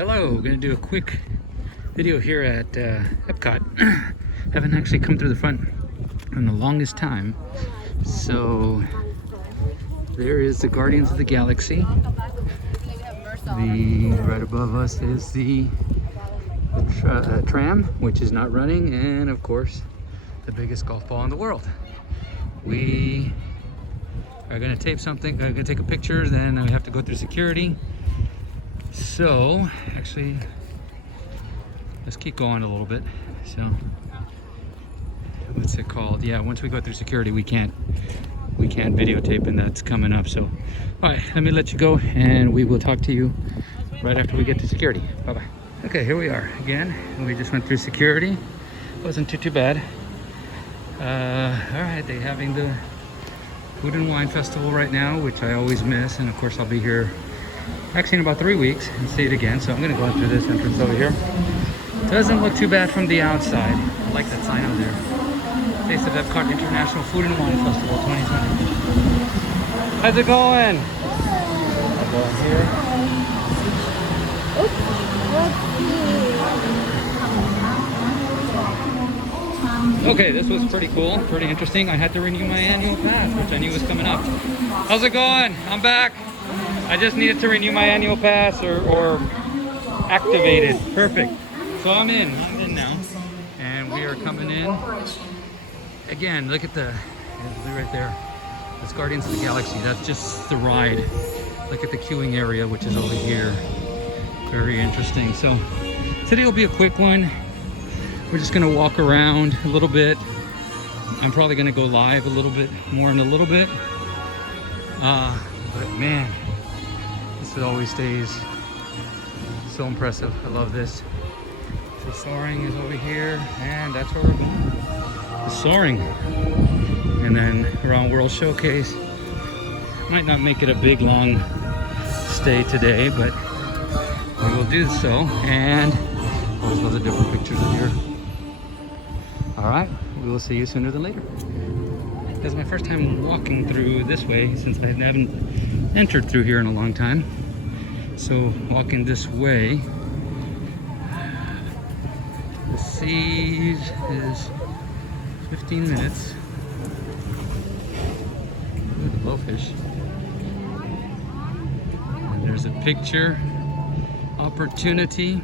Hello, we're gonna do a quick video here at Epcot. Haven't actually come through the front in the longest time. So there is the Guardians of the Galaxy. Right above us is the tram, which is not running, and of course the biggest golf ball in the world. We are gonna tape something, gonna take a picture, then we have to go through security. So actually, let's keep going a little bit. So what's it called? Yeah, once we go through security, we can't videotape, and that's coming up. So all right, let me let you go, and we will talk to you right after we get to security. Bye bye. Okay, here we are again. We just went through security. Wasn't too bad. All right, they're having the Food and Wine Festival right now, which I always miss, and of course I'll be here actually in about 3 weeks and see it again. So I'm gonna go through this entrance over here. Doesn't look too bad from the outside. I like that sign out there. Taste of Epcot International Food and Wine Festival 2020. How's it going? I'll go in here. Okay, this was pretty cool, pretty interesting. I had to renew my annual pass, which I knew was coming up. How's it going? I'm back. I just needed to renew my annual pass or activate it. Perfect. So I'm in now. And we are coming in. Again, look at right there. That's Guardians of the Galaxy. That's just the ride. Look at the queuing area, which is over here. Very interesting. So today will be a quick one. We're just gonna walk around a little bit. I'm probably gonna go live a little bit more in a little bit. But man, this always stays so impressive. I love this. So soaring is over here, and that's where we're going. The soaring. And then around World Showcase. Might not make it a big long stay today, but we will do so. And all those other different pictures in here. All right, we will see you sooner than later. This is my first time walking through this way since I haven't entered through here in a long time. So walking this way, the siege is 15 minutes. Ooh, the blowfish. And there's a picture opportunity.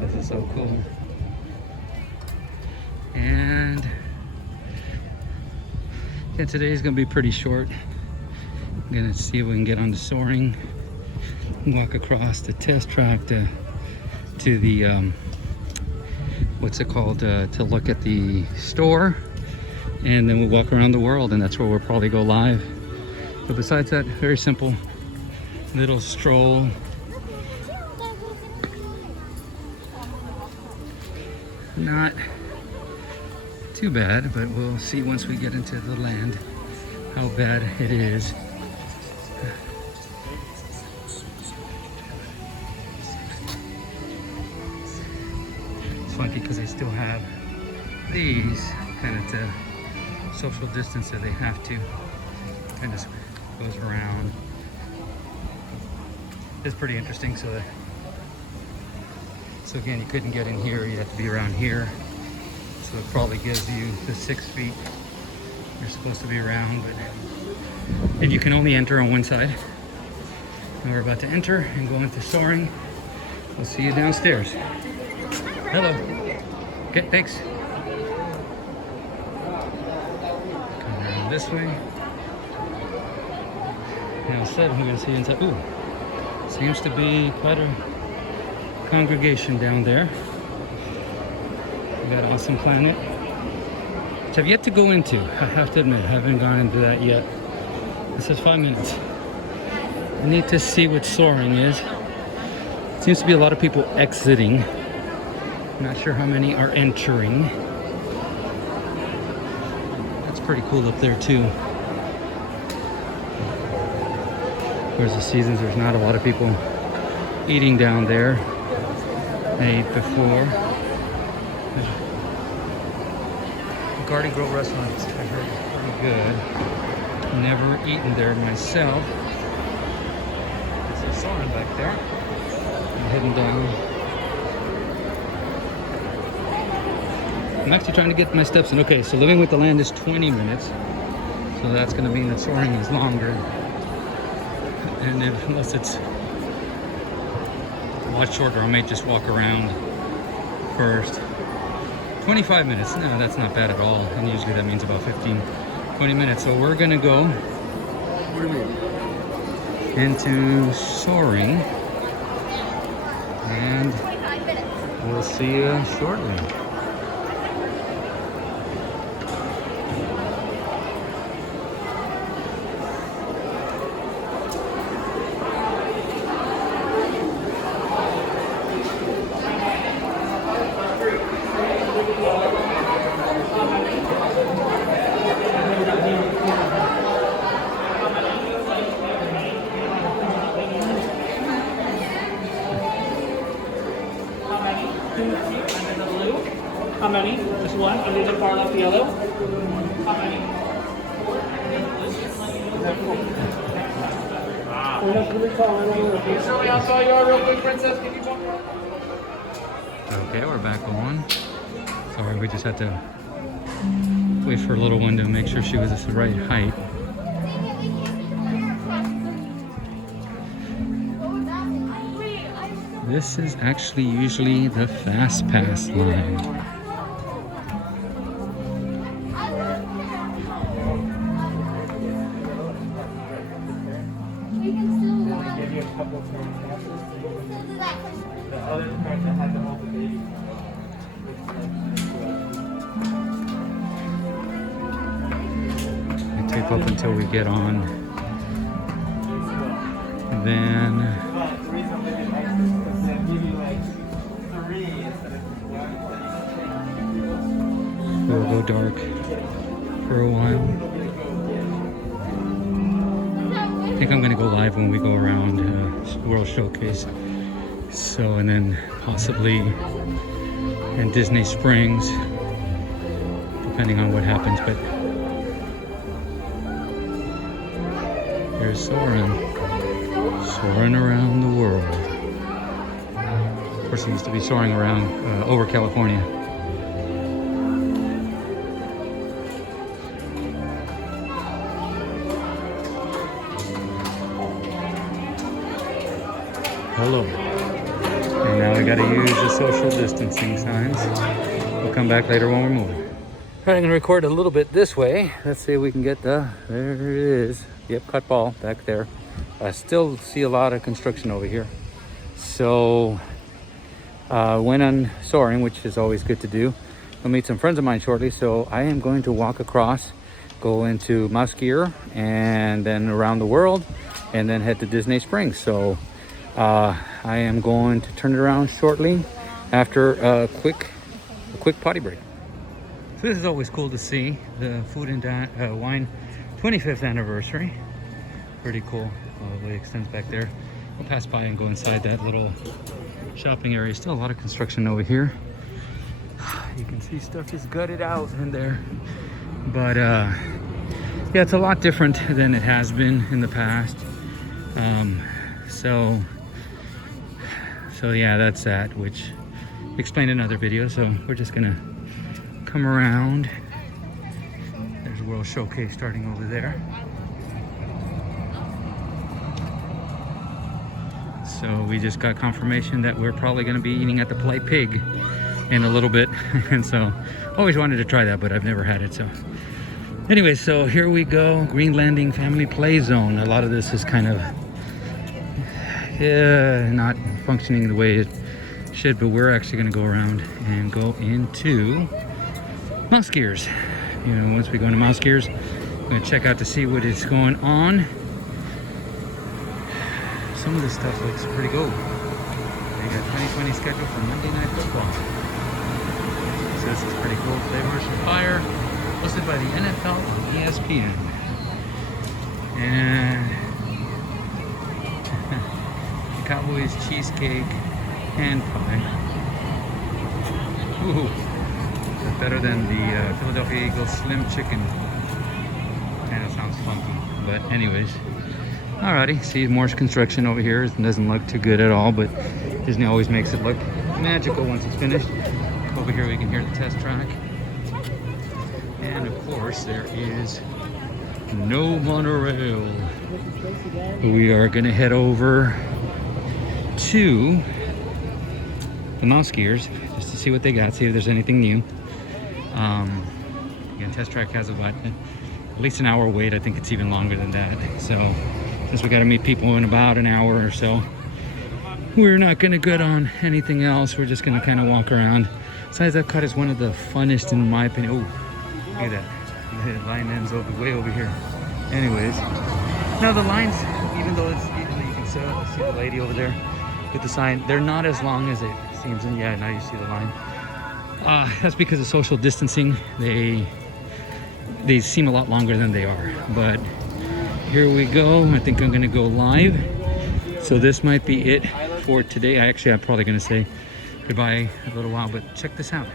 This is so cool. And yeah, today is gonna be pretty short. I'm gonna see if we can get on the soaring, walk across the test track to the what's it called, to look at the store, and then we'll walk around the world, and that's where we'll probably go live. But besides that, very simple little stroll. Not too bad, but we'll see once we get into the land how bad it is. It's funky because they still have these kind of to social distance, so they have to kind of goes around. It's pretty interesting. So again, you couldn't get in here, you have to be around here. So it probably gives you the 6 feet you're supposed to be around, and you can only enter on one side. And we're about to enter and go into soaring. We'll see you downstairs. Hello. Okay, thanks. Come around this way. Now instead, we're gonna see inside. Ooh, seems to be quite a congregation down there. We got Awesome Planet, which I've yet to go into. I have to admit, I haven't gone into that yet. This is 5 minutes. I need to see what soaring is. Seems to be a lot of people exiting. I'm not sure how many are entering. That's pretty cool up there too. Whereas the seasons, there's not a lot of people eating down there. I ate before. Garden Grill restaurant, I heard, is pretty good. Never eaten there myself. There's a Soarin' back there. I'm heading down. I'm actually trying to get my steps in. Okay, so Living with the Land is 20 minutes. So that's going to mean that Soaring is longer. And unless it's a lot shorter, I might just walk around first. 25 minutes. No, that's not bad at all. And usually that means about 20 minutes. So we're going to go into Soaring. And we'll see you shortly. How many? Just one? And then the far left yellow? How many? Okay, we're back on. Sorry, we just had to wait for a little one to make sure she was the right height. This is actually usually the fast pass line. I tape up until we get on. Then we'll go dark for a while. I think I'm gonna go live when we go around World Showcase. So, and then possibly in Disney Springs, depending on what happens. But there's soaring around the world. Of course, he used to be soaring around over California. Hello. And now we got to use the social distancing signs. We'll come back later when we're moving. All right, I'm going to record a little bit this way. Let's see if we can get there it is. The Epcot ball back there. I still see a lot of construction over here. So, went on Soaring, which is always good to do. I'll meet some friends of mine shortly. So I am going to walk across, go into Mouse Gear, and then around the world, and then head to Disney Springs. So I am going to turn it around shortly after a quick potty break. So this is always cool to see, the Food and Wine 25th anniversary. Pretty cool. The way it extends back there. We'll pass by and go inside that little shopping area. Still a lot of construction over here. You can see stuff just gutted out in there. But yeah, it's a lot different than it has been in the past. So yeah, that's that, which explained in another video. So we're just gonna come around. There's World Showcase starting over there. So we just got confirmation that we're probably gonna be eating at the Polite Pig in a little bit. And so always wanted to try that, but I've never had it. So anyway, so here we go. Green Landing Family Play Zone. A lot of this is kind of not functioning the way it should, but we're actually going to go around and go into Mouse Gears. You know, once we go into Mouse Gears, I'm going to check out to see what is going on. Some of this stuff looks pretty cool. They got 2020 scheduled for Monday Night Football. So this is pretty cool. Flavors of Fire, hosted by the NFL on ESPN. And Cowboys cheesecake and pie. Ooh, that's better than the Philadelphia Eagles Slim Chicken. And it sounds funky. But anyways, alrighty. See, more construction over here. It doesn't look too good at all, but Disney always makes it look magical once it's finished. Over here we can hear the test track. And of course there is no monorail. We are gonna head over to the mouse skiers just to see what they got, see if there's anything new. Again, test track has about at least an hour wait. I think it's even longer than that. So since we got to meet people in about an hour or so, we're not gonna get on anything else. We're just gonna kind of walk around. Besides, Epcot is one of the funnest in my opinion. Oh, look at that. The line ends way over here. Anyways, now the lines, even though it's, you can see the lady over there with the sign, they're not as long as it seems. And yeah, now you see the line. That's because of social distancing. They seem a lot longer than they are. But here we go. I think I'm gonna go live. So this might be it for today. I'm probably gonna say goodbye a little while, but check this out.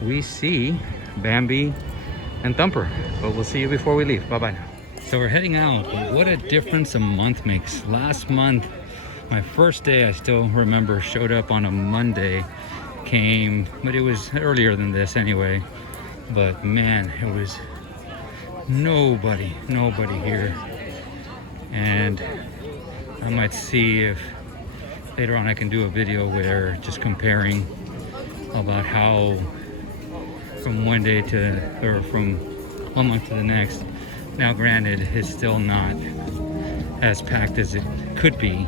We see Bambi and Thumper, but we'll see you before we leave. Bye-bye now. So we're heading out. What a difference a month makes. Last month, my first day, I still remember, showed up on a Monday, came, but it was earlier than this anyway. But man, it was nobody here. And I might see if later on I can do a video where just comparing about how from one day to, or from one month to the next. Now granted, it's still not as packed as it could be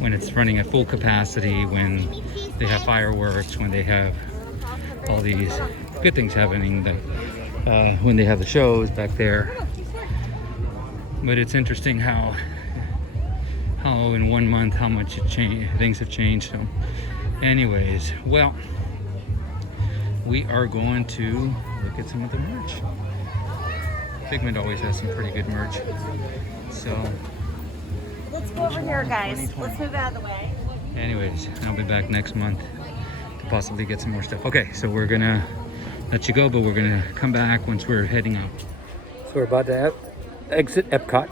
when it's running at full capacity, when they have fireworks, when they have all these good things happening, when they have the shows back there. But it's interesting how in 1 month how much things have changed. So anyways, well, we are going to look at some of the merch. Figment always has some pretty good merch. So let's go over here, guys. Let's move out of the way. anyways, I'll be back next month to possibly get some more stuff. Okay, so we're gonna let you go, but we're gonna come back once we're heading out. So we're about to exit Epcot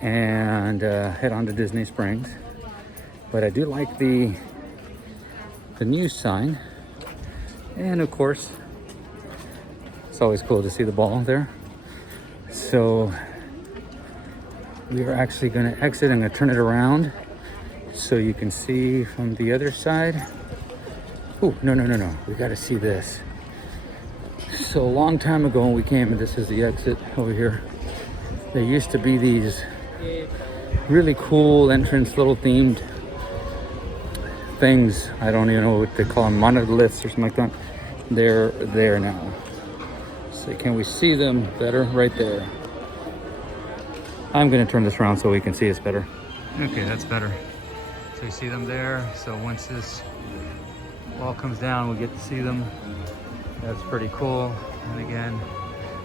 and head on to Disney Springs. But I do like the news sign, and of course it's always cool to see the ball there. So we are actually going to exit. I'm going to turn it around so you can see from the other side. Oh, no, we got to see this. So a long time ago when we came, and this is the exit over here, there used to be these really cool entrance, little themed things. I don't even know what they call them, monoliths or something like that. They're there now. So can we see them better? Right there. I'm going to turn this around so we can see us better. Okay, that's better. So you see them there. So once this wall comes down, we get to see them. That's pretty cool. And again,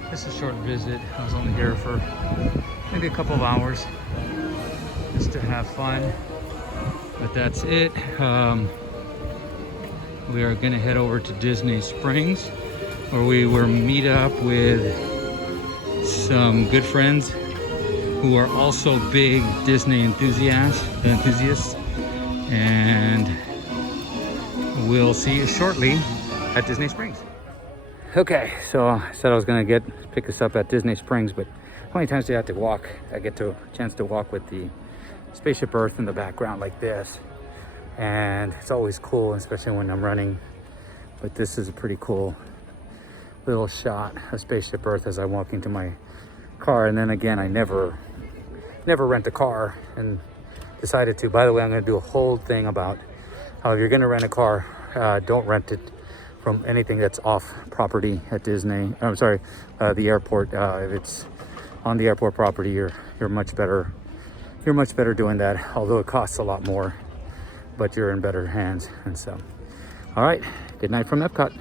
just a short visit. I was only here for maybe a couple of hours just to have fun. But that's it. We are going to head over to Disney Springs, where we will meet up with some good friends who are also big Disney enthusiasts, and we'll see you shortly at Disney Springs. Okay, so I said I was gonna pick us up at Disney Springs, but how many times do you have to walk? I get a chance to walk with the Spaceship Earth in the background like this, and it's always cool, especially when I'm running. But this is a pretty cool little shot of Spaceship Earth as I walk into my car. And then again, I never rent a car, and decided to. By the way, I'm going to do a whole thing about how if you're going to rent a car, don't rent it from anything that's off property at Disney. I'm sorry, the airport. If it's on the airport property, you're much better. You're much better doing that. Although it costs a lot more, but you're in better hands. And so, all right. Good night from Epcot.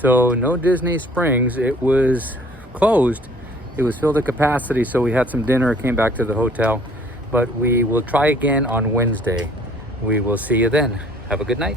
So no Disney Springs. It was closed. It was filled to capacity, so we had some dinner, came back to the hotel. But we will try again on Wednesday. We will see you then. Have a good night.